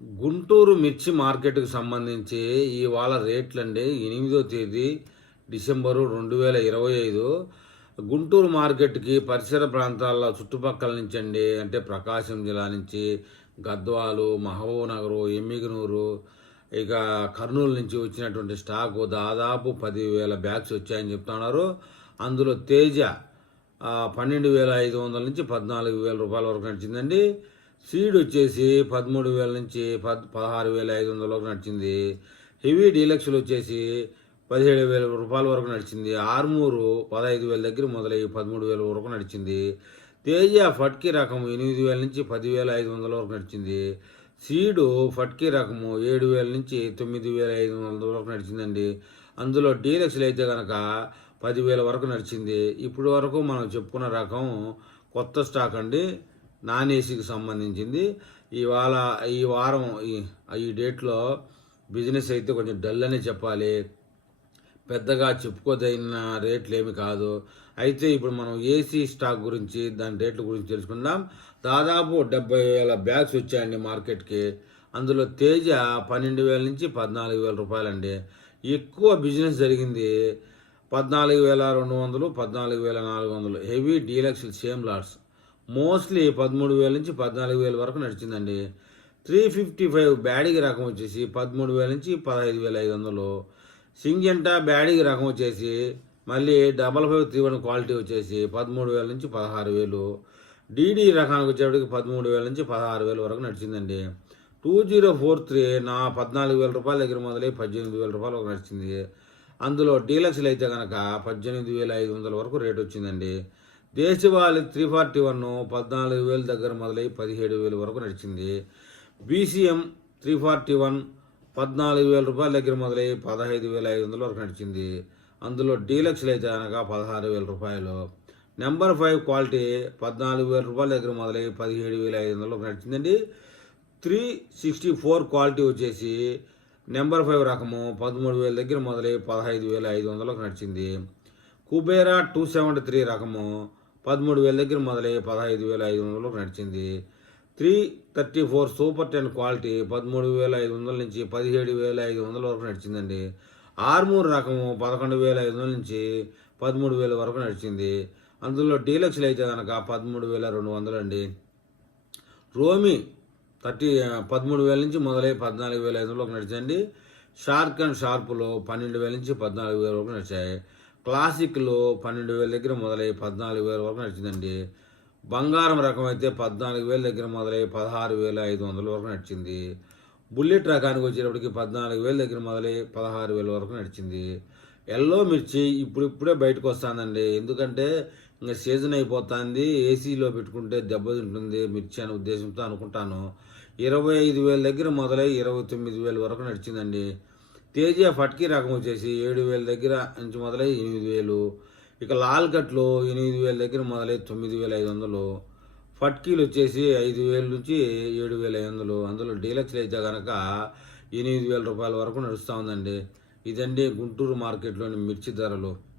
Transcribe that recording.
గుంటూరు మిర్చి మార్కెట్కి సంబంధించి ఇవాళ రేట్లండి ఎనిమిదో తేదీ డిసెంబరు రెండు వేల ఇరవై ఐదు. గుంటూరు మార్కెట్కి పరిసర ప్రాంతాల చుట్టుపక్కల నుంచి అండి అంటే ప్రకాశం జిల్లా నుంచి గద్వాలు మహబూబ్ నగరు ఎమ్మిగనూరు ఇక కర్నూలు నుంచి వచ్చినటువంటి స్టాకు దాదాపు పదివేల బ్యాగ్స్ వచ్చాయని చెప్తున్నారు అందులో తేజ పన్నెండు వేల ఐదు వందల నుంచి పద్నాలుగు వేల రూపాయల వరకు నడిచిందండి. సీడ్ వచ్చేసి పదమూడు వేల నుంచి పద్ పదహారు వేల ఐదు వందల వరకు నడిచింది. హెవీ డీలక్స్లు వచ్చేసి పదిహేడు వేల రూపాయల వరకు నడిచింది. ఆర్మూరు పదహైదు వేల దగ్గర మొదలయ్యి పదమూడు వేల వరకు నడిచింది. తేజ ఫట్కీ రకం ఎనిమిది వేల నుంచి పదివేల ఐదు వందల వరకు నడిచింది. సీడు ఫట్కీ రకము ఏడు వేల నుంచి తొమ్మిది వేల ఐదు వందల వరకు నడిచిందండి. అందులో డీలక్స్లు అయితే కనుక పదివేల వరకు నడిచింది. ఇప్పటి వరకు మనం చెప్పుకున్న రకం కొత్త స్టాక్ అండి. నాన్ ఏసీకి సంబంధించింది. ఇవాళ ఈ వారం ఈ డేట్లో బిజినెస్ అయితే కొంచెం డల్ అనే చెప్పాలి. పెద్దగా చెప్పుకోదగిన రేట్లు ఏమి కాదు. అయితే ఇప్పుడు మనం ఏసీ స్టాక్ గురించి దాని రేట్ల గురించి తెలుసుకుందాం. దాదాపు డెబ్బై వేల బ్యాగ్స్ వచ్చాయండి మార్కెట్కి. అందులో తేజ పన్నెండు వేల నుంచి పద్నాలుగు వేల రూపాయలండి. ఎక్కువ బిజినెస్ జరిగింది పద్నాలుగు వేల రెండు వందలు పద్నాలుగు వేల నాలుగు వందలు. Heavy deluxe same lots. Mostly పదమూడు వేల నుంచి పద్నాలుగు వేల వరకు నడిచిందండి. త్రీ ఫిఫ్టీ ఫైవ్ బ్యాడిగి రకం వచ్చేసి పదమూడు వేల నుంచి పదహైదు వేల ఐదు వందలు. సింజంటా బ్యాడిగి రకం వచ్చేసి మళ్ళీ double five three one quality వచ్చేసి పదమూడు వేల నుంచి పదహారు వేలు. డీడీ రకానికి వచ్చేప్పటికి పదమూడు వేల నుంచి పదహారు వేల వరకు నడిచిందండి. టూ జీరో ఫోర్ త్రీ నా పద్నాలుగు వేల రూపాయల దగ్గర మొదలై పద్దెనిమిది వేల రూపాయల వరకు నడిచింది. అందులో డీలక్స్లు అయితే కనుక పద్దెనిమిది వేల ఐదు వందల వరకు రేట్ వచ్చిందండి. దేశవాళి త్రీ ఫార్టీ వన్ పద్నాలుగు వేల దగ్గర మొదలై పదిహేడు వేల వరకు నడిచింది. బీసీఎం త్రీ ఫార్టీ వన్ పద్నాలుగు వేల రూపాయల దగ్గర మొదలై పదహైదు వేల ఐదు వందల వరకు నడిచింది. అందులో డీలక్స్లు అయితే అనగా పదహారు వేల రూపాయలు. నెంబర్ ఫైవ్ క్వాలిటీ పద్నాలుగు వేల రూపాయల దగ్గర మొదలై పదిహేడు వేల ఐదు వందల వరకు నడిచిందండి. త్రీ సిక్స్టీ ఫోర్ క్వాలిటీ వచ్చేసి నెంబర్ ఫైవ్ రకము పదమూడు వేల దగ్గర మొదలై పదహైదు వేల ఐదు వందలకు నడిచింది. కుబేరా టూ సెవెంటీ త్రీ రకము పదమూడు వేల దగ్గర మొదలయ్యి పదహైదు వేల ఐదు వందలకు నడిచింది. Three thirty four super ten quality పదమూడు వేల ఐదు వందల నుంచి పదిహేడు వేల ఐదు వందల వరకు నడిచిందండి. ఆర్మూర్ రకము పదకొండు వేల ఐదు వందల నుంచి పదమూడు వేల వరకు నడిచింది. అందులో డీలక్స్లు అయితే కనుక పదమూడు వేల రెండు వందలు అండి. రోమి థర్టీ పదమూడు వేల నుంచి మొదలై పద్నాలుగు వేల ఐదు వందలకు నడిచండి షార్క్ అండ్ షార్పులో పన్నెండు వేల నుంచి పద్నాలుగు వేల వరకు నడిచాయి. క్లాసిక్లో పన్నెండు వేల దగ్గర మొదలై పద్నాలుగు వేల వరకు నడిచిందండి. బంగారం రకం అయితే పద్నాలుగు వేల దగ్గర మొదలై పదహారు వేల ఐదు వందల వరకు నడిచింది. బుల్లెట్ రకానికి వచ్చేటప్పటికి పద్నాలుగు వేల దగ్గర మొదలై పదహారు వేల వరకు నడిచింది. ఎల్లో మిర్చి ఇప్పుడిప్పుడే బయటకు వస్తుందండి ఎందుకంటే ఇంకా సీజన్ అయిపోతుంది. ఏసీలో పెట్టుకుంటే దెబ్బతింటుంది మిర్చి అనే ఉద్దేశంతో అనుకుంటాను. ఇరవై ఐదు వేల దగ్గర మొదలై ఇరవై తొమ్మిది వేల వరకు నడిచిందండి. తేజ ఫట్కీ రకం వచ్చేసి ఏడు వేల దగ్గర నుంచి మొదలై ఎనిమిది వేలు. ఇక లాల్ కట్లు ఎనిమిది వేల దగ్గర మొదలై తొమ్మిది వేల ఐదు వందలు. ఫట్కీలు వచ్చేసి ఐదు వేల నుంచి ఏడు వేల ఐదు వందలు. అందులో డీలక్స్లు అయితే కనుక ఎనిమిది వేల రూపాయల వరకు నడుస్తూ ఉందండి. ఇదండి గుంటూరు మార్కెట్లోని మిర్చి ధరలు.